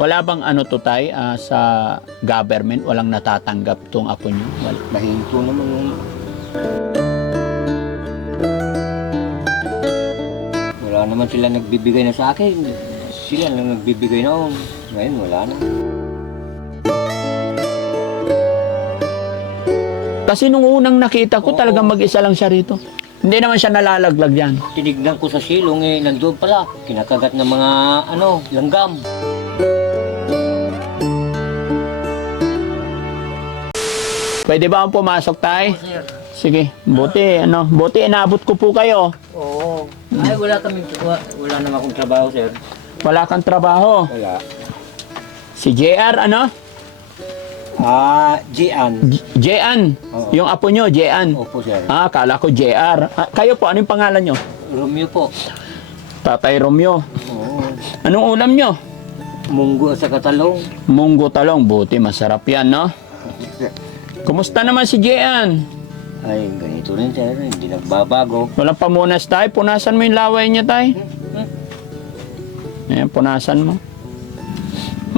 Wala bang ano to tay ah, sa government? Walang natatanggap tong apo nyo? Wala. Mahinto naman yung... Wala naman sila nagbibigay na sa akin. Sila lang nagbibigay noon. Ngayon wala na. Kasi nung unang nakita ko, talagang mag-isa lang siya rito. Hindi naman siya nalalaglag yan. Tinignan ko sa silong eh, nandoon pala. Kinakagat ng mga ano, langgam. Pwede ba akong pumasok tay? sir. Sige, buti, ano, buti inabot ko po kayo. Oo. Ay, wala kami, wala, wala naman akong trabaho, sir. Wala kang trabaho. Wala. Si JR, ano? Ah, Gian. J- Jean. Oo. Yung apo nyo, Jean. Opo, sir. Ah, kala ko JR. Ah, kayo po, ano yung pangalan nyo? Romeo po. Tatay Romeo. Oo. Anong ulam nyo? Munggo sa katalong. Munggo talong. Buti, masarap yan, no? Kumusta naman si Jean? Ay, ganito rin, sir. Hindi nagbabago. Walang pamunas tayo. Punasan mo yung laway niya tayo. Ayan, punasan mo.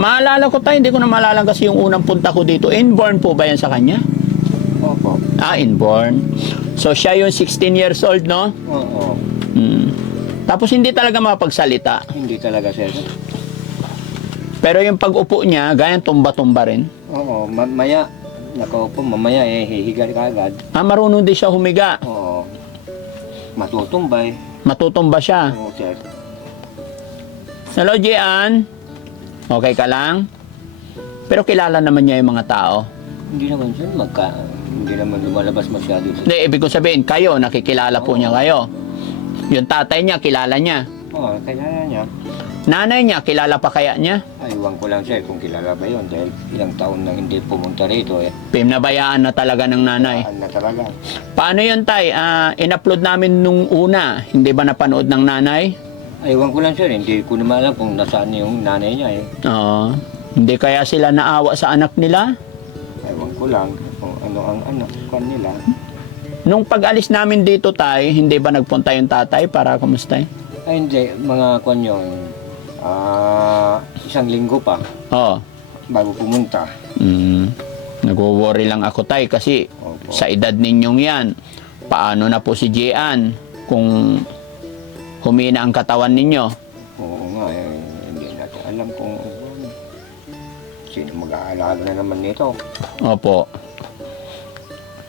Maalala ko tayo, hindi ko na maalala kasi yung unang punta ko dito. Inborn po ba yan sa kanya? Opo. Ah, inborn. So siya yung 16 years old, no? Oo. Hmm. Tapos hindi talaga mapagsalita. Hindi talaga, sir. Pero yung pag-upo niya, ganyan tumba-tumba rin. Oo. Mamaya, nakaupo, mamaya eh, hihiga ka agad. Ah, marunong din siya humiga. Oo. Matutumbay. Matutumba siya. Oo, sir. Hello, Jian. Okay ka lang? Pero kilala naman niya yung mga tao. Hindi naman, sir. Magka, hindi naman lumalabas masyado. sir. Hindi, ibig ko sabihin, kayo, nakikilala po niya kayo. Yung tatay niya, kilala niya. Oo, kailangan niya. Nanay niya, kilala pa kaya niya? Aywan ko lang, sir, kung kilala ba yun. Dahil ilang taon na hindi pumunta rito, eh. Pinabayaan na talaga ng nanay. Saan na talaga. Paano yun, tay? Ah, in-upload namin nung una. Hindi ba napanood ng nanay? Aywan ko lang, sir. Hindi ko naman alam kung nasaan yung nanay niya, eh. Oo. Hindi kaya sila naawa sa anak nila? Ewan ko lang kung ano ang anak kan nila. Nung pag-alis namin dito, tay, hindi ba nagpunta yung tatay para kumusta? Ay hindi, mga kwan yun, ah, isang linggo pa Oo. bago pumunta. Mm. Nag-worry lang ako, tay, kasi Opo. sa edad ninyong yan, paano na po si Jian kung humina ang katawan ninyo? Oo nga, eh, hindi natin alam kung sino mag-aalala na naman nito. Opo.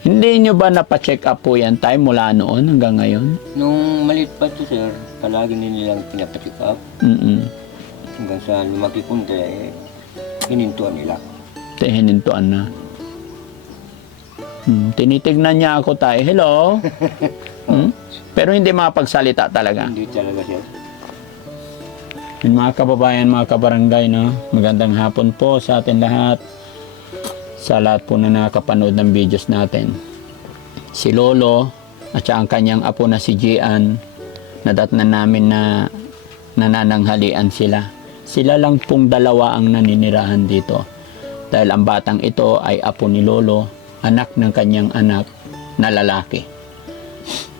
Hindi nyo ba napacheck up po yan tayo mula noon hanggang ngayon? Nung maliit pa ito, sir, palagi din nilang pinapacheck up. Mm-mm. Hanggang sa lumaki punta, eh, hinintuan nila. Tihinintuan na. Hmm, tinitignan niya ako tayo. Hello? Hmm? Pero hindi makapagsalita talaga. Hindi talaga, sir. Yun, mga kababayan, mga kabarangay, no? magandang hapon po sa atin lahat. Sa lahat po na nakapanood ng videos natin. Si Lolo at siya ang kanyang apo na si Gian, nadatnan namin na nanananghalian sila. Sila lang pong dalawa ang naninirahan dito. Dahil ang batang ito ay apo ni Lolo, anak ng kanyang anak na lalaki.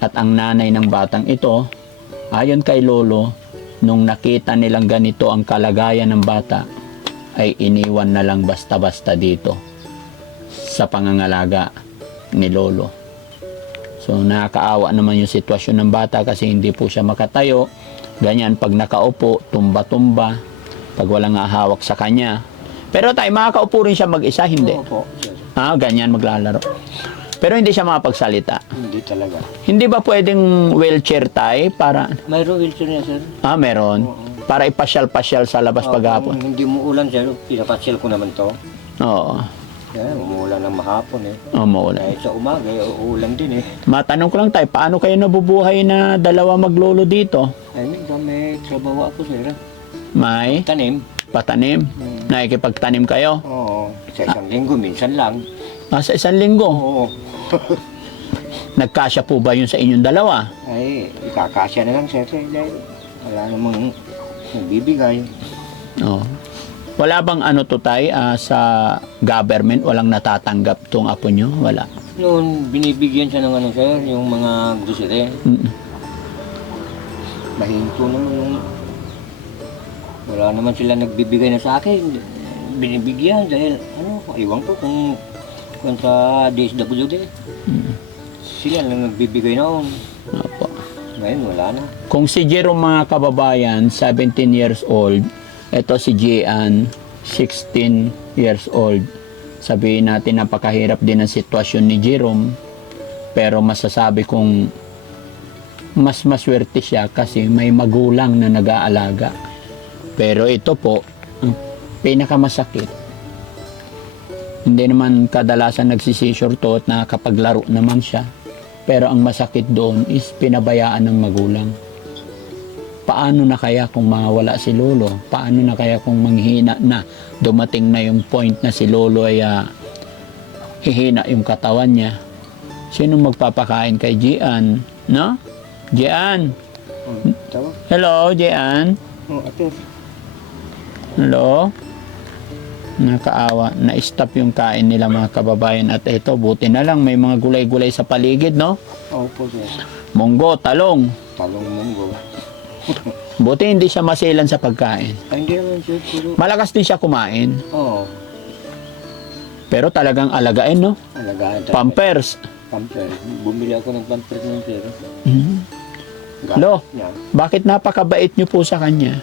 At ang nanay ng batang ito, ayon kay Lolo, nung nakita nilang ganito ang kalagayan ng bata, ay iniwan na lang basta-basta dito sa pangangalaga ni Lolo. So nakakaawa naman yung sitwasyon ng bata kasi hindi po siya makatayo. Ganyan, pag nakaupo, tumba-tumba. Pag walang hawak sa kanya. Pero tayo, makakaupo rin siya mag-isa, hindi. Opo. Ah, ganyan maglalaro. Pero hindi siya makapagsalita. Hindi talaga. Hindi ba pwedeng wheelchair tayo para... Mayroong wheelchair niya, sir. Ah, meron. Oo. Para ipasyal-pasyal sa labas Oh, paghapon. kung hindi mo ulan, sir, pinapasyal ko naman to. Oo. Yan, umuulan ng mahapon eh. Oh, maulan. Kahit sa umaga, eh, uulan din eh. Matanong ko lang tayo, paano kayo nabubuhay na dalawa maglolo dito? Ay, minsan may trabaho ako, sir. May Tanim. patanim? Hmm. Nakikipagtanim kayo? Oo. Sa isang linggo, minsan lang. Ah, sa isang linggo. Oo. Nagkasya po ba yun sa inyong dalawa? Ay, ikakasya na lang, sir. eh, Dahil wala namang nagbibigay. Oo. Wala bang ano to tay, ah, sa government, walang natatanggap tong apo nyo? Wala. Noon, binibigyan siya ng ano, sir, yung mga grocery. Mm. Mahinto naman yung Wala naman sila nagbibigay na sa akin. Binibigyan dahil ano, iwan ko kung kung sa DSWD. Mm. Sila lang nagbibigay noon. Opo. Ngayon wala na. Kung si Jerome mga kababayan, 17 years old, ito si Gian, 16 years old. Sabihin natin napakahirap din ang sitwasyon ni Jerome, pero masasabi kong mas maswerte siya kasi may magulang na nag-aalaga. Pero ito po, pinakamasakit. Hindi naman kadalasan nagsisisure to at nakakapaglaro naman siya. Pero ang masakit doon is pinabayaan ng magulang. Paano na kaya kung mawala si Lolo? Paano na kaya kung manghina na dumating na yung point na si Lolo ay ah, hihina yung katawan niya? Sino magpapakain kay Gian? No? Gian? Oh. Hello, Gian? Oh, ate. Hello? Nakaawa. Na-stop yung kain nila mga kababayan. At ito, buti na lang may mga gulay-gulay sa paligid, no? Opo, sir. Munggo, talong. Talong munggo. Buti hindi siya masilan sa pagkain. Hindi naman. Pero, Malakas din siya kumain. oo. Pero talagang alagain, no? alagaan tayo. Pampers. Pamper. Bumili ako ng pamper ng sir. Mhm. Gamit Lo. Niya. Bakit napakabait niyo po sa kanya?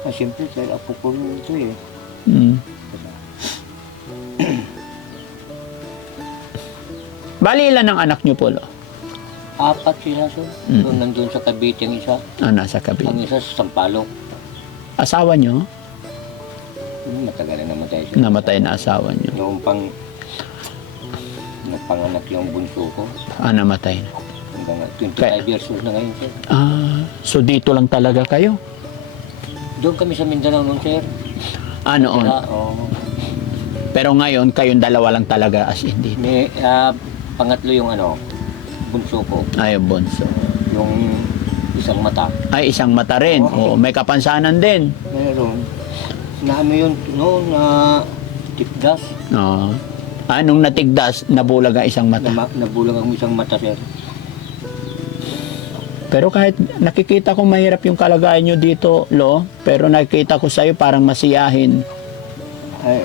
Ah, siyempre, sir, apo ko rin ito eh. Mm. Bali ilan ang anak niyo po, lo? Apat sila, sir. Mm. Doon nandun sa Cavite ang isa. Ah, nasa kabila. Ang isa sa Sampaloc. Asawa niyo? Hmm, Matagal na namatay siya. Namatay na asawa niyo. Noong pang napanganak yung bunso ko. Ah, namatay na. Hanggang 25 Kaya- years old na ngayon, sir. Ah, so dito lang talaga kayo? Doon kami sa Mindanao noon, sir. Ah, noon. Kaya. Pero ngayon, kayong dalawa lang talaga as in dito. May ah, pangatlo yung ano, bunso ko. Ay, bunso. Yung isang mata. Ay, isang mata rin. Oo, may kapansanan din. Meron. Naami yun noon na tipdas. Oo. Ah, nung natigdas, nabulag ang isang mata. Na, nabulag ang isang mata, sir. Pero kahit nakikita ko mahirap yung kalagayan nyo dito, Lo, pero nakikita ko sa'yo parang masiyahin. Ay,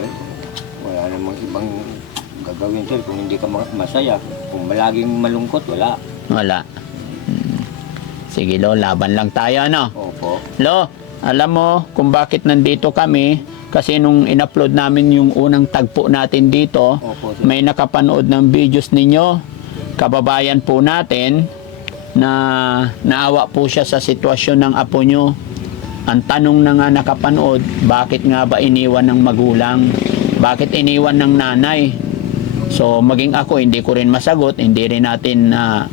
wala namang ibang gagawin, sir, kung hindi ka ma- masaya. Kung malaging malungkot, wala. Wala. Hmm. Sige, Lo, laban lang tayo, ano? Opo. Lo, alam mo kung bakit nandito kami? Kasi nung in-upload namin yung unang tagpo natin dito, Opo, sir. may nakapanood ng videos ninyo, kababayan po natin, na naawa po siya sa sitwasyon ng apo nyo. Ang tanong na nga nakapanood, bakit nga ba iniwan ng magulang? Bakit iniwan ng nanay? So maging ako, hindi ko rin masagot, hindi rin natin na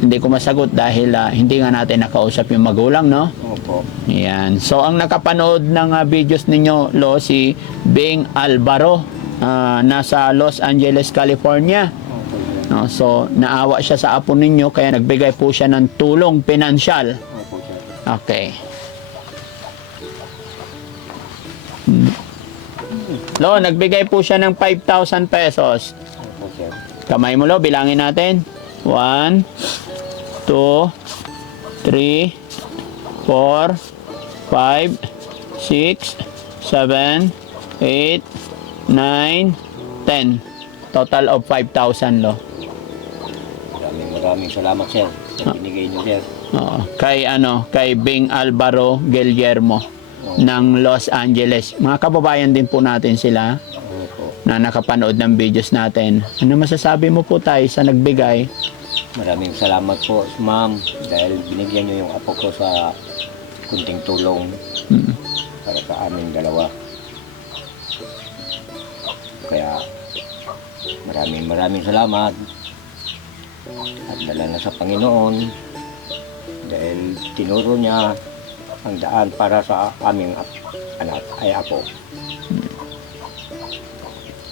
hindi ko masagot dahil ah, hindi nga natin nakausap yung magulang, no? Opo. Yan. So, ang nakapanood ng ah, videos ninyo, Lo, si Bing Alvaro, ah, nasa Los Angeles, California. No? So, naawa siya sa apo ninyo, kaya nagbigay po siya ng tulong pinansyal. Okay. Hmm. Lo, nagbigay po siya ng 5,000 pesos. Kamay mo, Lo, bilangin natin. 1, 2, 3, 4, 5, 6, 7, 8, 9, 10. Total of 5,000, Lo. Maraming salamat, sir. Sa binigay niyo, sir. Oo. Kay ano, kay Bing Alvaro Guillermo ng Los Angeles. Mga kababayan din po natin sila Opo. na nakapanood ng videos natin. Ano masasabi mo po tayo sa nagbigay? Maraming salamat po, ma'am, dahil binigyan niyo yung apo ko sa kunting tulong Mm. para sa aming dalawa. Kaya maraming maraming salamat at dala na sa Panginoon dahil tinuro niya ang daan para sa aming anak ay ako.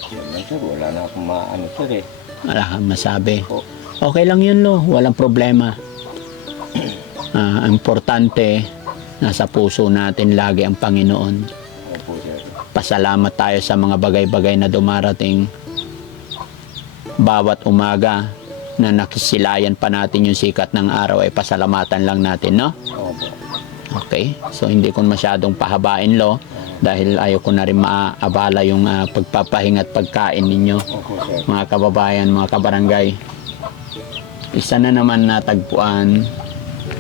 Yun lang sir, wala na akong maano sir eh. Wala kang masabi. Po. Okay lang yun, Lo. Walang problema. Ah, ang importante, nasa puso natin lagi ang Panginoon. Opo sir. Pasalamat tayo sa mga bagay-bagay na dumarating bawat umaga na nakisilayan pa natin yung sikat ng araw ay pasalamatan lang natin, no? Okay? So hindi ko masyadong pahabain lo dahil ayaw ko na rin maabala yung ah, pagpapahinga at pagkain ninyo mga kababayan, mga kabarangay. Isa na naman natagpuan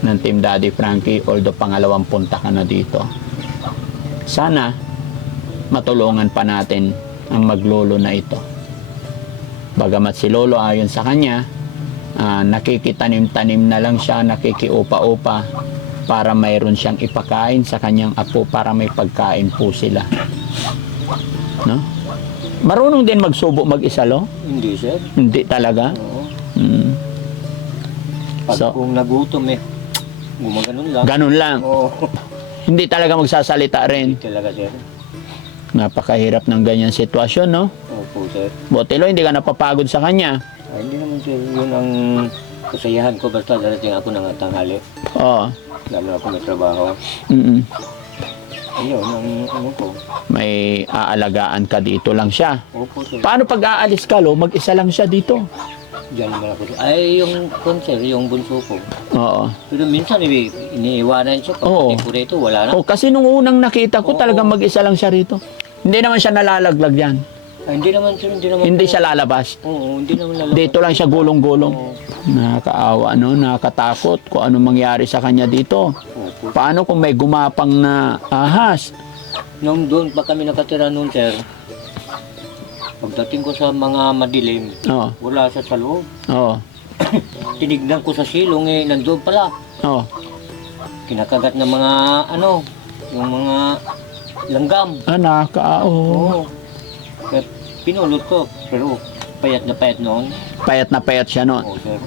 ng Team Daddy Frankie although pangalawang punta ka na dito. Sana matulungan pa natin ang maglolo na ito. Bagamat si Lolo ayon sa kanya, ah, nakikitanim-tanim na lang siya, nakikiupa-upa para mayroon siyang ipakain sa kanyang apo para may pagkain po sila. No? Marunong din magsubo mag-isa, lo? Hindi, sir. Hindi talaga. Oo. Mm. Pag So- kung nagutom eh, gumaganon lang. Ganun lang. Oo. Hindi talaga magsasalita rin. Talaga, sir. Napakahirap ng ganyan sitwasyon, no? Opo, sir. Buti lo, hindi ka napapagod sa kanya. Yun ang kasayahan ko basta darating ako ng tanghali. Oo. Lalo ako may trabaho. Mm-mm. Ayun, ang ano ko. May aalagaan ka dito lang siya. Opo, sir. Paano pag aalis ka, lo? Mag-isa lang siya dito. Diyan naman ako. Ay, yung konser, yung bunso ko. Oo. Pero minsan, ini iniiwanan siya. Oo. Pag ko rito, wala na. Oh, kasi nung unang nakita ko, Oo. talagang mag-isa lang siya rito. Hindi naman siya nalalaglag yan. Ay, hindi naman, sir. Hindi naman. Hindi siya lalabas. Oo, hindi naman lalabas. Dito lang siya gulong-gulong. Oo. Nakakaawa, no? Nakakatakot kung ano mangyari sa kanya dito. Opo. Paano kung may gumapang na ahas? Nung doon pa kami nakatira noon, sir, pagdating ko sa mga madilim, Oo. wala siya sa loob. Oo. Tinignan ko sa silong eh, nandoon pala. Oo. Kinakagat ng mga, ano, yung mga langgam. Ah, nakakaawa. Oo. Kaya pinulot ko, pero payat na payat noon. Payat na payat siya noon. Oo, sir.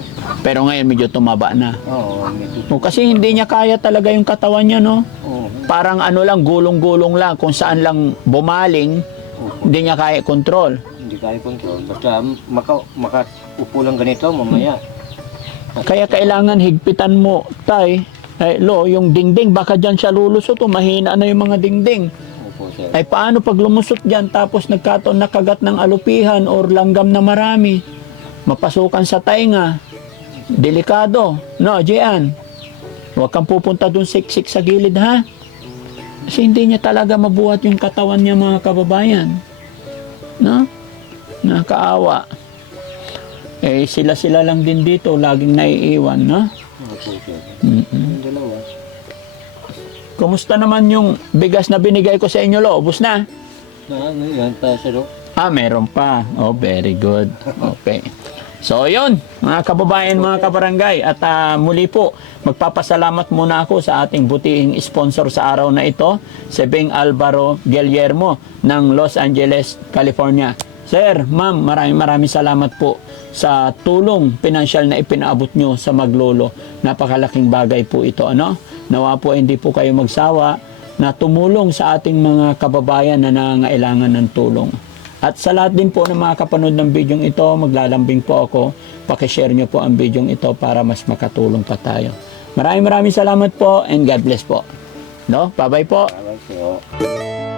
Pero ngayon medyo tumaba na. Oo, medyo. O, kasi hindi niya kaya talaga yung katawan niya, no? Oo. Parang ano lang, gulong-gulong lang. Kung saan lang bumaling, Opo. hindi niya kaya kontrol. Hindi kaya control. Basta maka, makaupo lang ganito, mamaya. Kaya kailangan higpitan mo, tay. Ay, lo, yung dingding, baka dyan siya lulusot o mahina na yung mga dingding. Sir. Ay paano pag lumusot dyan tapos nagkataon nakagat ng alupihan or langgam na marami? Mapasukan sa tainga. Delikado. No, Jian? Huwag kang pupunta dun siksik sa gilid, ha? Kasi hindi niya talaga mabuhat yung katawan niya, mga kababayan. No? Nakaawa. Eh, sila-sila lang din dito, laging naiiwan, no? Opo, sir. Mm-mm. Kumusta naman yung bigas na binigay ko sa inyo, lo? Ubus na? Na, ano yan oh. Ah, meron pa. Oh, very good. Okay. So, yun, mga kababayan, mga kabarangay. At ah, muli po, magpapasalamat muna ako sa ating butihing sponsor sa araw na ito, si Bing Alvaro Guillermo ng Los Angeles, California. Sir, ma'am, maraming maraming salamat po sa tulong pinansyal na ipinaabot nyo sa maglolo. Napakalaking bagay po ito, ano? Nawa po hindi po kayo magsawa na tumulong sa ating mga kababayan na nangangailangan ng tulong. At sa lahat din po ng mga kapanood ng video ito, maglalambing po ako. Pakishare nyo po ang video ito para mas makatulong pa tayo. Maraming maraming salamat po and God bless po. No? Bye-bye po. Tawag siya.